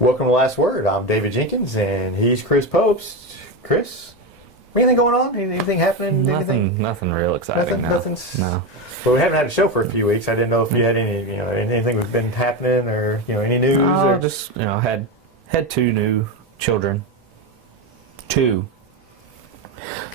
Welcome to Last Word. I'm David Jenkins, and he's Chris Pobst. Chris, anything going on? Anything happening? Nothing real exciting. No. Well, we haven't had a show for a few weeks. I didn't know if you had anything that's been happening, or any news. Oh, just had two new children. Two.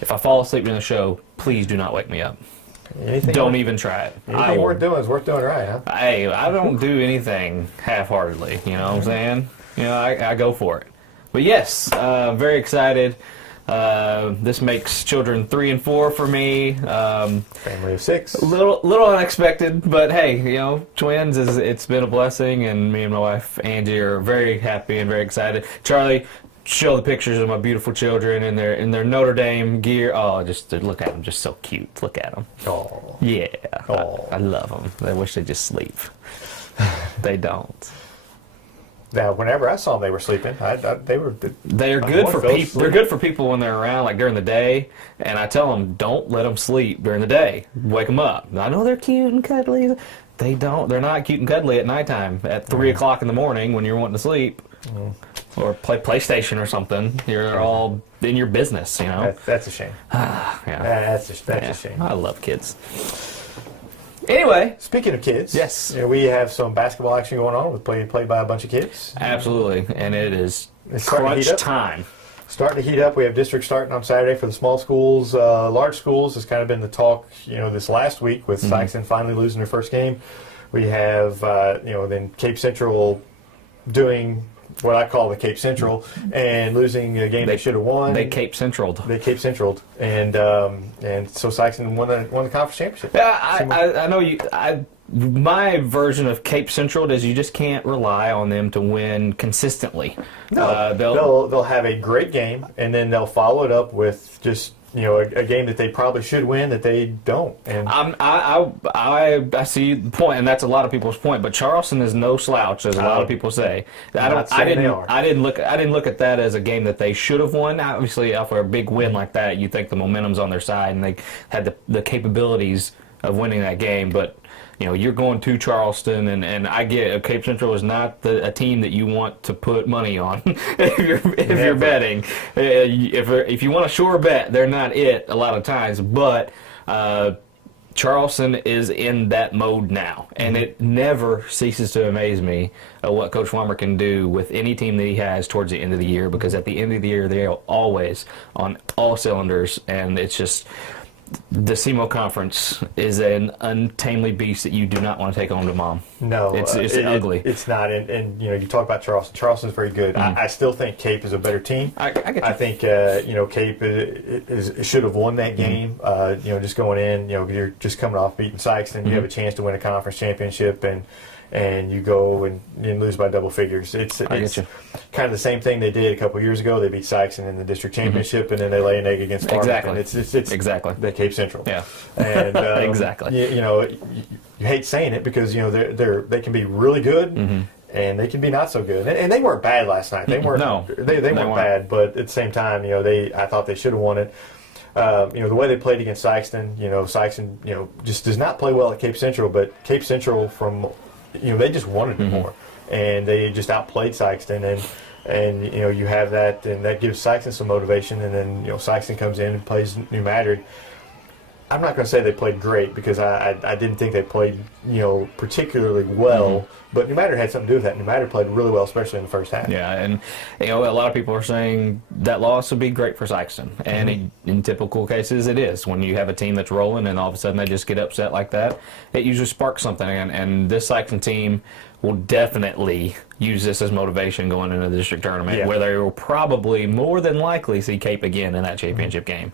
If I fall asleep during the show, please do not wake me up. Don't even try it. Anything worth doing is worth doing right, huh? Hey, I don't do anything half-heartedly. You know what I'm saying? I go for it. But yes, very excited. This makes children 3 and 4 for me. Family of 6. A little unexpected, but hey, twins it's been a blessing, and me and my wife Angie are very happy and very excited. Charlie, show the pictures of my beautiful children in their Notre Dame gear. Oh, just look at them, just so cute. Look at them. Oh, yeah. Oh. I love them. I wish they'd just sleep. They don't. Now, whenever I saw them, they were sleeping. They're good for people. They're good for people when they're around, like during the day. And I tell them, don't let them sleep during the day. Wake them up. I know they're cute and cuddly. They don't. They're not cute and cuddly at nighttime at 3 o'clock in the morning when you're wanting to sleep, or play PlayStation or something. You're all in your business, That's a shame. Yeah. That's a shame. I love kids. Anyway, speaking of kids, yes, we have some basketball action going on with played by a bunch of kids. Absolutely, and it's crunch time. Starting to heat up. We have districts starting on Saturday for the small schools. Large schools has kind of been the talk, this last week with Sikeston finally losing their first game. We have, then Cape Central doing what I call the Cape Central and losing a game they should have won. They Cape Centraled. And so Sikeston won the conference championship. Yeah, I know you. My version of Cape Central is you just can't rely on them to win consistently. No, they'll have a great game, and then they'll follow it up with just a game that they probably should win that they don't. And I see the point, and that's a lot of people's point. But Charleston is no slouch, as a lot of people say. I didn't look at that as a game that they should have won. Obviously, after a big win like that, you think the momentum's on their side, and they had the capabilities of winning that game, but. You're going to Charleston, and I get it. Cape Central is not a team that you want to put money on if you're betting. If you want a sure bet, they're not it a lot of times. But Charleston is in that mode now, and it never ceases to amaze me what Coach Farmer can do with any team that he has towards the end of the year. Because at the end of the year, they are always on all cylinders, and it's just. The SEMO conference is an untamely beast that you do not want to take home to mom. No, it's ugly. It's not, and you talk about Charleston. Charleston's very good. I still think Cape is a better team. I get you. I think Cape should have won that game. Just going in, you're just coming off beating Sikeston. You have a chance to win a conference championship, and you go and lose by double figures. It's kind of the same thing they did a couple years ago. They beat Sikeston in the district championship, and then they lay an egg against Farmington. Exactly. It's exactly the Cape Central. Yeah, and exactly. You hate saying it because they can be really good. And they can be not so good, and they weren't bad last night. They weren't. No, they weren't bad, but at the same time, I thought they should have won it. The way they played against Sikeston, Sikeston, just does not play well at Cape Central, but Cape Central they just wanted it more, and they just outplayed Sikeston, and you have that, and that gives Sikeston some motivation, and then Sikeston comes in and plays New Madrid. I'm not going to say they played great because I didn't think they played particularly well, but New Madrid had something to do with that. New Madrid played really well, especially in the first half. Yeah, and a lot of people are saying that loss would be great for Sikeston, and in typical cases it is. When you have a team that's rolling and all of a sudden they just get upset like that, it usually sparks something, and this Sikeston team will definitely use this as motivation going into the district tournament, where they will probably more than likely see Cape again in that championship game.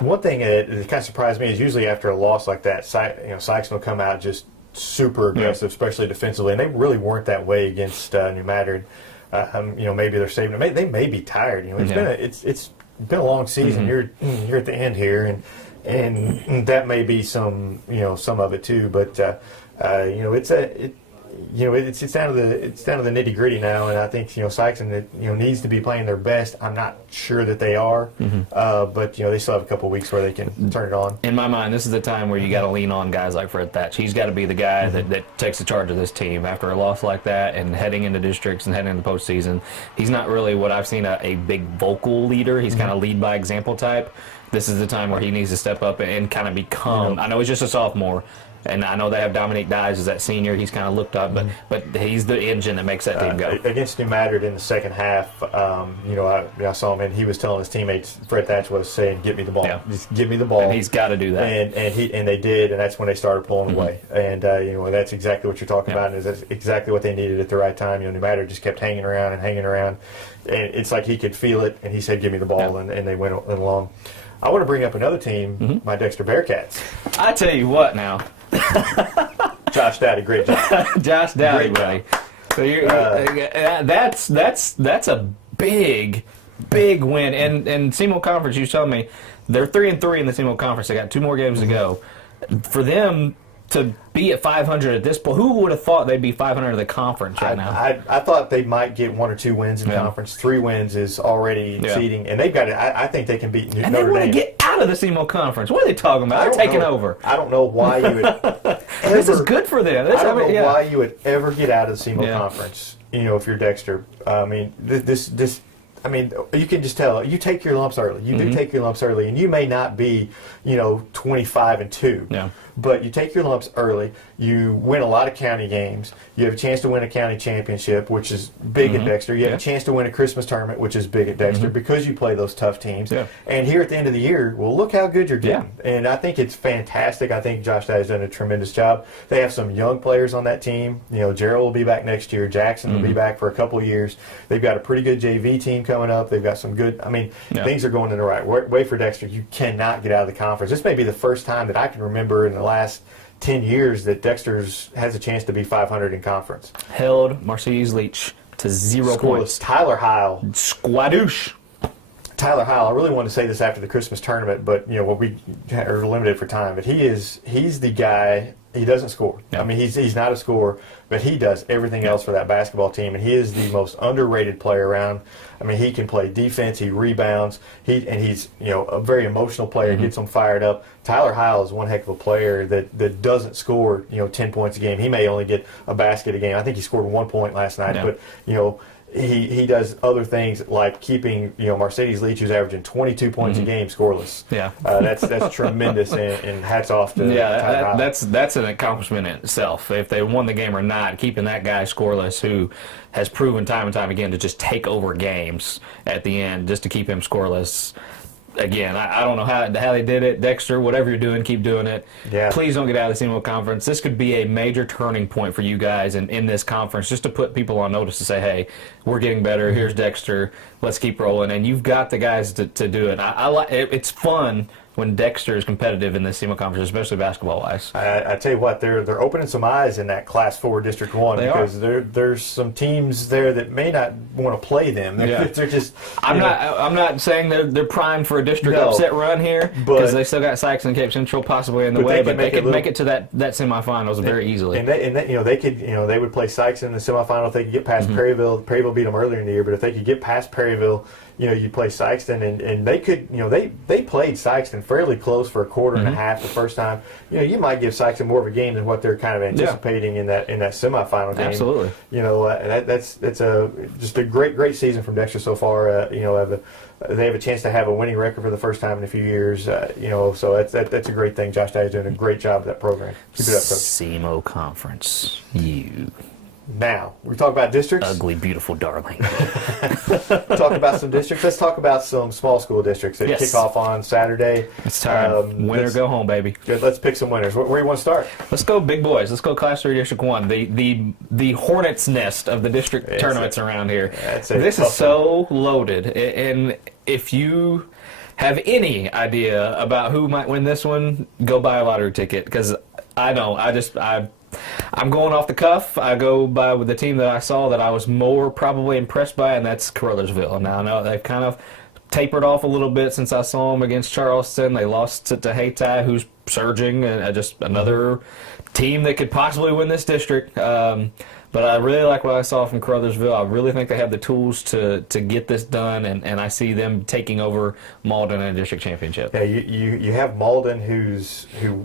One thing that kind of surprised me is usually after a loss like that, Sikeston will come out just super aggressive, especially defensively, and they really weren't that way against New Madrid. Maybe they're saving it. They may be tired. It's been a long season. You're at the end here, and that may be some of it too. But it's down to the nitty gritty now, and I think Sikeston needs to be playing their best. I'm not sure that they are, but they still have a couple of weeks where they can turn it on. In my mind, this is the time where you got to lean on guys like Fred Thatch. He's got to be the guy that takes the charge of this team after a loss like that and heading into districts and heading into the postseason. He's not really what I've seen a big vocal leader. He's kind of lead by example type. This is the time where he needs to step up and kind of become. I know he's just a sophomore. And I know they have Dominique Dyes as that senior. He's kind of looked up, but he's the engine that makes that team go. Against New Madrid in the second half, I saw him, and he was telling his teammates, Fred Thatch was saying, "Get me the ball, just give me the ball." And he's got to do that. And they did, and that's when they started pulling away. And that's exactly what you're talking about, and that's exactly what they needed at the right time. New Madrid just kept hanging around, and it's like he could feel it, and he said, "Give me the ball," and they went along. I want to bring up another team, my Dexter Bearcats. I tell you what now. Josh Dowdy, great job. Josh Dowdy, buddy. So that's a big win. And SEMO Conference, you told me they're 3-3 in the SEMO Conference. They got 2 more games to go. For them to be at 500 at this point, who would have thought they'd be 500 in the conference right now? I thought they might get 1 or 2 wins in the conference. 3 wins is already seeding, and they've got it. I think they can beat Notre Dame. And they want to get out of the SEMO Conference. What are they talking about? They're taking over. I don't know why you would. This is good for them. I don't know why you would ever get out of the SEMO Conference. If you're Dexter, I mean, this. I mean, you can just tell. You take your lumps early. You do take your lumps early, and you may not be, 25-2. Yeah. But you take your lumps early. You win a lot of county games. You have a chance to win a county championship, which is big at Dexter. You have a chance to win a Christmas tournament, which is big at Dexter, because you play those tough teams. Yeah. And here at the end of the year, well, look how good you're getting. Yeah. And I think it's fantastic. I think Josh Dye has done a tremendous job. They have some young players on that team. Gerald will be back next year. Jackson will be back for a couple of years. They've got a pretty good JV team coming up. They've got some good. I mean, things are going in the right way for Dexter. You cannot get out of the conference. This may be the first time that I can remember in the last 10 years that Dexter's has a chance to be 500 in conference. Held Mercedes Leach to 0 points. Tyler Heil. Squadoosh. Tyler Heil, I really want to say this after the Christmas tournament, but we are limited for time. But he's the guy. He doesn't score. I mean, he's not a scorer, but he does everything else for that basketball team, and he is the most underrated player around. I mean, he can play defense, he rebounds, he's a very emotional player, gets them fired up. Tyler Heil is one heck of a player that doesn't score 10 points a game. He may only get a basket a game. I think he scored 1 point last night, but he does other things like keeping Mercedes Leach, who's averaging 22 points a game, scoreless. Yeah, that's tremendous, and hats off to Tyler Heil. That's an accomplishment in itself. If they won the game or not, keeping that guy scoreless, who has proven time and time again to just take over games at the end, just to keep him scoreless. Again, I don't know how they did it. Dexter, whatever you're doing, keep doing it. Yeah. Please don't get out of the SEMO Conference. This could be a major turning point for you guys in this conference, just to put people on notice to say, hey, we're getting better. Here's Dexter. Let's keep rolling. And you've got the guys to do it. I like it. It's fun when Dexter is competitive in the SEMO Conference, especially basketball-wise. I tell you what, they're opening some eyes in that Class 4 District 1 because there's some teams there that may not want to play them. They're just. I'm not saying they're primed for a district upset run here, because they still got Sikeston and Cape Central possibly in the way, but they could make it to that semifinals very easily. And they would play Sikeston in the semifinal if they could get past Perryville. Perryville beat them earlier in the year, but if they could get past Perryville, you play Sikeston, and they could, they played Sikeston fairly close for a quarter and a half the first time. You might give Sikeston more of a game than what they're kind of anticipating in that semifinal game. Absolutely. That's just a great season from Dexter so far. They have a chance to have a winning record for the first time in a few years. So that's a great thing. Josh Dye is doing a great job with that program. Keep it up, Coach. SEMO Conference. Now, we talk about districts. Ugly, beautiful darling. Talk about some districts. Let's talk about some small school districts that kick off on Saturday. It's time. Win or go home, baby. Good. Let's pick some winners. Where do you want to start? Let's go big boys. Let's go Class 3 District 1. The hornet's nest of the district tournaments around here. This is so loaded. And if you have any idea about who might win this one, go buy a lottery ticket, because I know. I'm going off the cuff. I go by with the team that I saw that I was more probably impressed by, and that's Caruthersville. Now, I know they've kind of tapered off a little bit since I saw them against Charleston. They lost to Hayti, who's surging, and just another team that could possibly win this district. But I really like what I saw from Crothersville. I really think they have the tools to get this done, and I see them taking over Malden in a district championship. Yeah, you have Malden who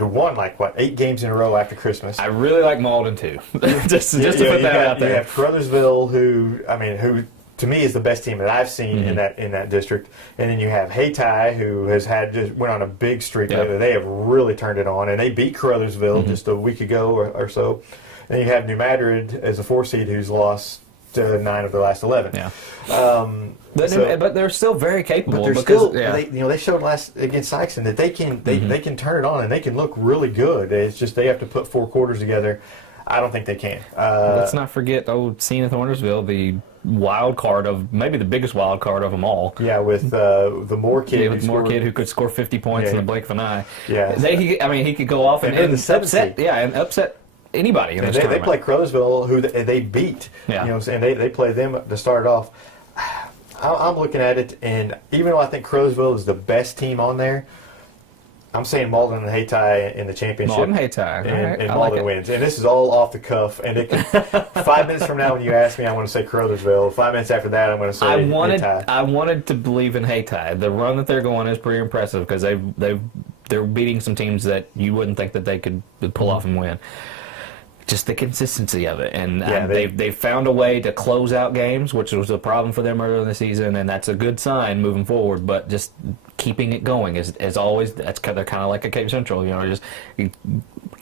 won like 8 games in a row after Christmas. I really like Malden too. just to put that out there. You have Crothersville who to me is the best team that I've seen in that district, and then you have Hayti who went on a big streak. Yep. They have really turned it on, and they beat Crothersville just a week ago or so. And you have New Madrid as a 4 seed who's lost 9 of their last 11. Yeah. But they're still very capable. But they showed against Sikeston that they can turn it on and they can look really good. It's just they have to put 4 quarters together. I don't think they can. Let's not forget Zenith Hornersville, the wild card maybe the biggest wild card of them all. Yeah, with the Moore kid. Yeah, with Moore kid who could score 50 points in the blink of an eye. Yeah. He could go off and upset anybody in this tournament. They play Crothersville, who they beat. Yeah. And they play them to start it off. I'm looking at it, and even though I think Crothersville is the best team on there, I'm saying Malden and Hayti in the championship. Malden Hayti. And Malden wins. And this is all off the cuff. And 5 minutes from now when you ask me, I want to say Crothersville. 5 minutes after that, I'm going to say Hayti. I wanted to believe in Hayti. The run that they're going is pretty impressive because they're beating some teams that you wouldn't think that they could pull off and win. Just the consistency of it, and they've found a way to close out games, which was a problem for them earlier in the season, and that's a good sign moving forward. But just keeping it going is always they're kind of like a Cape Central, just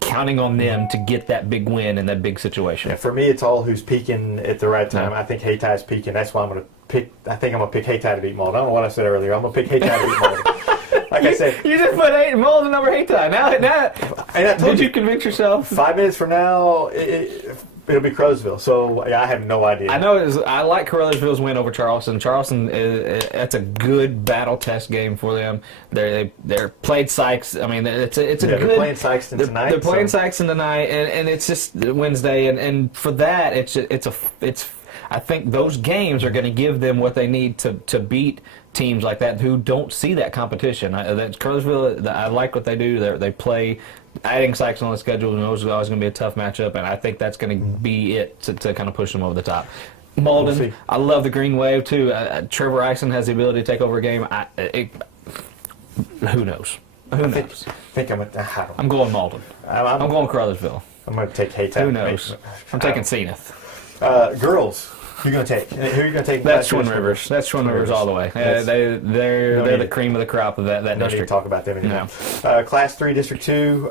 counting on them to get that big win in that big situation. Yeah, for me, it's all who's peaking at the right time. I think Hayty's peaking. That's why I'm going to pick. I think I'm going to pick Hayti to beat Malden. I don't know what I said earlier. I'm going to pick Hayti to beat Malden. Like I said, you just put Malden over Hayti. Now, did you convince yourself? 5 minutes from now, it'll be Crothersville. So I have no idea. I know. I like Crothersville's win over Charleston. Charleston, that's a good battle test game for them. They're played Sykes. I mean, it's a good. They're playing Sikeston tonight. They're playing Sikeston tonight, and it's just Wednesday, and for that, it's. I think those games are going to give them what they need to beat teams like that who don't see that competition. Crothersville, I like what they do. They play, adding Sikeston on the schedule knows it's always going to be a tough matchup, and I think that's going to be it to kind of push them over the top. Malden, I love the Green Wave too. Trevor Ison has the ability to take over a game. Who knows? Who knows? I'm going Malden. I'm going Crothersville. I'm going to take Hayti. Who knows? I'm taking Zenith. Girls. Who are you going to take? Who are you going to take? That's Twin Rivers. That's Twin Rivers all the way. They're the cream of the crop of that district. Don't need to talk about them anymore. No. Class 3, District 2.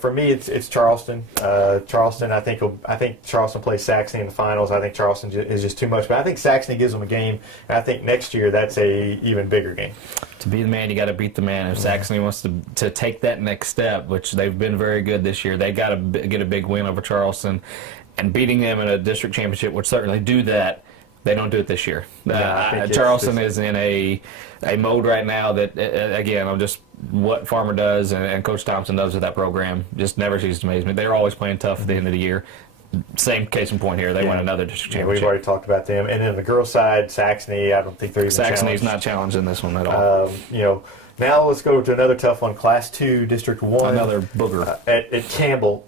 For me, it's Charleston. Charleston. I think Charleston plays Saxony in the finals. I think Charleston is just too much, but I think Saxony gives them a game, and I think next year that's a even bigger game. To be the man, you got to beat the man. If Saxony wants to take that next step, which they've been very good this year, they got to get a big win over Charleston. And beating them in a district championship would certainly do that. They don't do it this year. Charleston is in a mode right now that, again, just what Farmer does and Coach Thompson does with that program just never ceases to amaze me. They're always playing tough at the end of the year. Same case in point here. They won another district championship. We've already talked about them. And then the girls' side, Saxony, I don't think they're even Saxony's challenged. not challenged in this one at all. Now let's go to another tough one, Class 2, District 1. Another booger. At Campbell.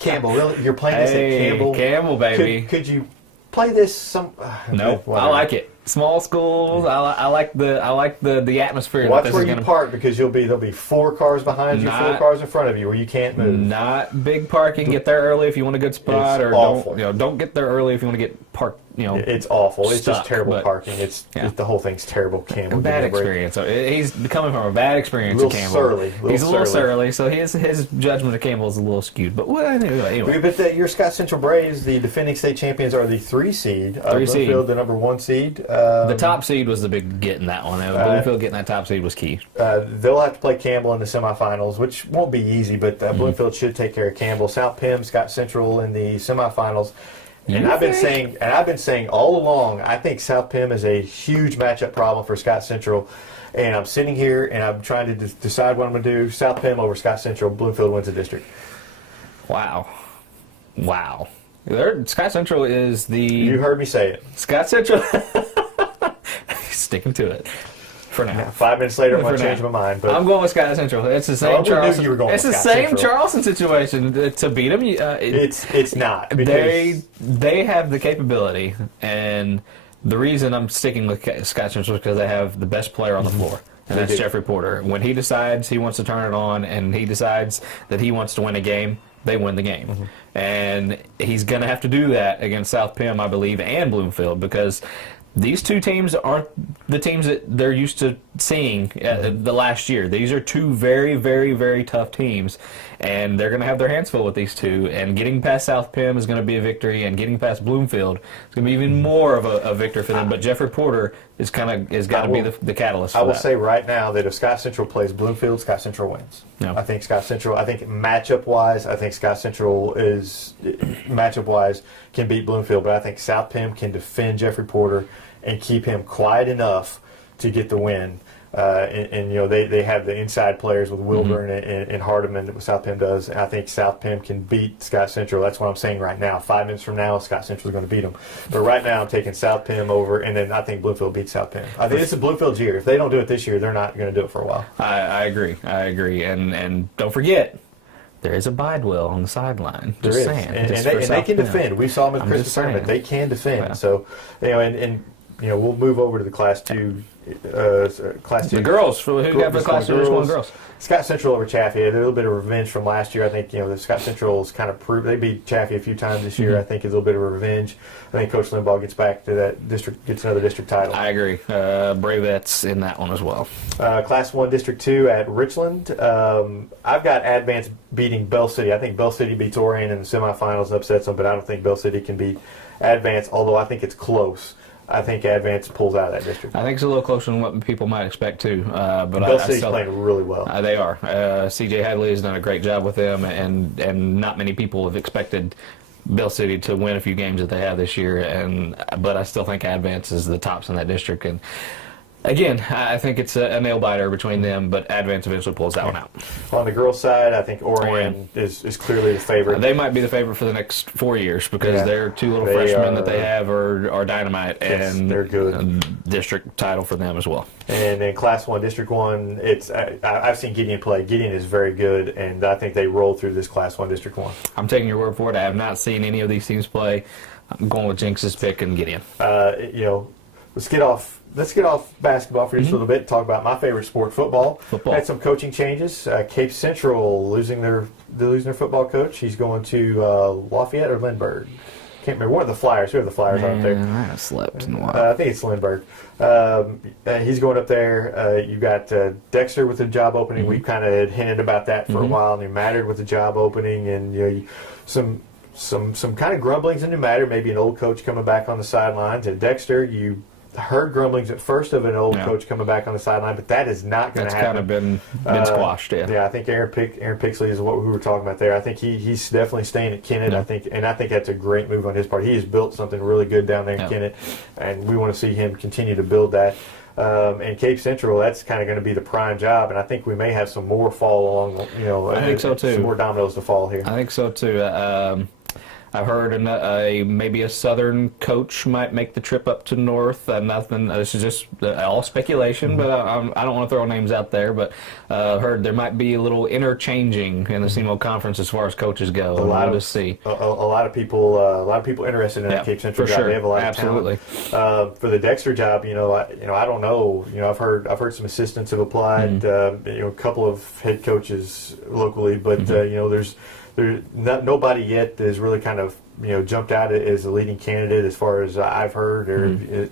Campbell, really? You're playing this at Campbell? Campbell, baby. Could you play this some? No, I like it. Small schools. I like the atmosphere. Watch where you park because there'll be 4 cars behind you, 4 cars in front of you where you can't move. Not big parking. Get there early if you want a good spot, or don't get there early if you want to get parked. It's awful. It's just terrible parking. The whole thing's terrible. Campbell, bad experience. So he's coming from a bad experience. At Campbell. He's a little surly, so his judgment of Campbell is a little skewed. But anyway. But your Scott Central Braves, the defending state champions, are the 3 seed. Bloomfield, the number 1 seed. The top seed was the big get in that one. Bloomfield getting that top seed was key. They'll have to play Campbell in the semifinals, which won't be easy, but Bloomfield should take care of Campbell. South Pim, Scott Central in the semifinals. And I've been saying all along, I think South Pim is a huge matchup problem for Scott Central. And I'm sitting here and I'm trying to decide what I'm going to do. South Pim over Scott Central. Bloomfield wins the district. Wow. Scott Central is the... You heard me say it. Scott Central... Sticking to it. For now. 5 minutes later, I'm going to For change now. my mind. But I'm going with Scott Central. It's the same I knew Charleston. you were going It's with the Scott same Central. Charleston situation to beat them. It's not. Because They have the capability, and the reason I'm sticking with Scott Central is because they have the best player on the floor. And that's Jeffrey Porter. When he decides he wants to turn it on and he decides that he wants to win a game, they win the game. And he's going to have to do that against South Penn, I believe, and Bloomfield, because these two teams aren't the teams that they're used to seeing the last year. These are two very, very, very tough teams, and they're going to have their hands full with these two. And getting past South Penn is going to be a victory, and getting past Bloomfield is going to be even more of a victory for them. But Jeffrey Porter is got to be the catalyst for I will that. say right now that if Scott Central plays Bloomfield, Scott Central wins. Yeah. I think matchup-wise, I think Scott Central matchup-wise can beat Bloomfield, but I think South Penn can defend Jeffrey Porter and keep him quiet enough to get the win. And they have the inside players with Wilburn and Hardiman that South Penn does. And I think South Penn can beat Scott Central. That's what I'm saying right now. 5 minutes from now, Scott Central is going to beat them. But right now, I'm taking South Penn over, and then I think Bloomfield beats South Penn. I think this is Bloomfield's year. If they don't do it this year, they're not going to do it for a while. I agree. And don't forget, there is a Bidewell on the sideline. There is. And they can defend. We saw them in the Christmas tournament. They can defend. Yeah. So, we'll move over to the Class 2. The girls. Who got the Class 2 girls? Scott Central over Chaffee. A little bit of revenge from last year. I think the Scott Central's kind of proved they beat Chaffee a few times this year. I think it's a little bit of a revenge. I think Coach Limbaugh gets back to that district, gets another district title. I agree. Bravettes in that one as well. Class 1 District 2 at Richland. I've got Advance beating Bell City. I think Bell City beats Orion in the semifinals and upsets them, but I don't think Bell City can beat Advance, although I think it's close. I think Advance pulls out of that district. I think it's a little closer than what people might expect too. But Bell City's playing really well. They are. C.J. Hadley has done a great job with them, and not many people have expected Bell City to win a few games that they have this year. But I still think Advance is the tops in that district. And again, I think it's a nail biter between them, but Advance eventually pulls that one out. On the girls' side, I think Orion is clearly the favorite. They might be the favorite for the next 4 years because their two little freshmen that they have are dynamite, and they're good. District title for them as well. And in Class 1, District 1, I've seen Gideon play. Gideon is very good, and I think they roll through this Class 1, District 1. I'm taking your word for it. I have not seen any of these teams play. I'm going with Jinx's pick and Gideon. Let's get off basketball for just a little bit and talk about my favorite sport, football. Had some coaching changes. Cape Central losing their football coach. He's going to Lafayette or Lindbergh. Can't remember. One of the Flyers. Who are the Flyers out there? I have slept in a while. I think it's Lindbergh. He's going up there. You got Dexter with the job opening. We kind of had hinted about that for a while. New Matter with the job opening, and some kind of grumblings in New Matter. Maybe an old coach coming back on the sidelines. And Dexter, you heard grumblings at first of an old coach coming back on the sideline, but that is not going to happen. That's kind of been squashed. Yeah, I think Aaron Pixley is what we were talking about there. I think he's definitely staying at Kennett. I think that's a great move on his part. He has built something really good down there in Kennett, and we want to see him continue to build that. And Cape Central, that's kind of going to be the prime job, and I think we may have some more fall along. I think so too. Some more dominoes to fall here. I think so too. I've heard maybe a Southern coach might make the trip up to North. Nothing. This is just all speculation, but I don't want to throw names out there. But heard there might be a little interchanging in the SEMO conference as far as coaches go. A lot of people interested in that Cape Central job. Sure. They have a lot of talent. For the Dexter job, I don't know. I've heard some assistants have applied. A couple of head coaches locally, but there's nobody yet that has really kind of jumped out as a leading candidate as far as I've heard, or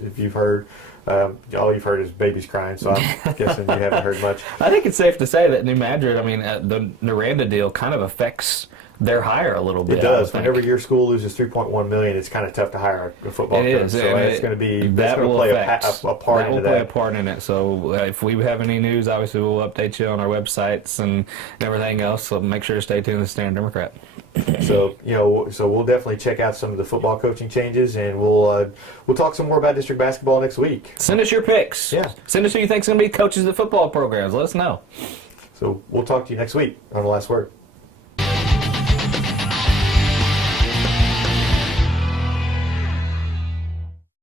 if you've heard. All you've heard is babies crying, so I'm guessing you haven't heard much. I think it's safe to say that New Madrid, the Noranda deal kind of affects their hire a little bit. It does. Whenever your school loses $3.1 million, it's kind of tough to hire a football coach. So it's going to be play a part into that. That will play a part in it. So if we have any news, obviously we'll update you on our websites and everything else. So make sure to stay tuned to the Standard Democrat. So we'll definitely check out some of the football coaching changes, and we'll talk some more about district basketball next week. Send us your picks. Yeah. Send us who you think is going to be coaches of the football programs. Let us know. So we'll talk to you next week on The Last Word.